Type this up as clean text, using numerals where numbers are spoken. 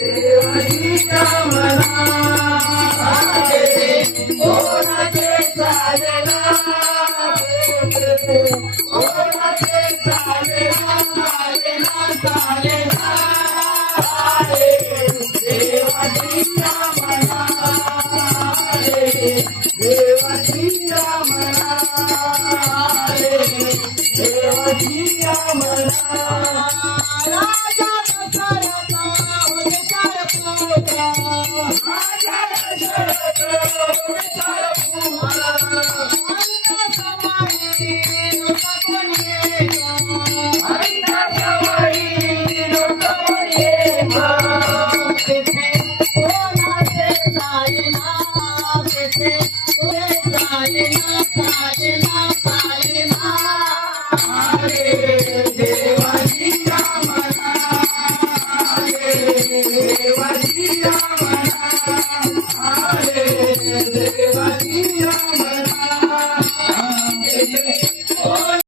देवाच्या मनाले कोणाचे चालेना कोणाचे चालेना चालेना देवाच्या मनाले देवाच्या मनाले देवाच्या मनाले देवाची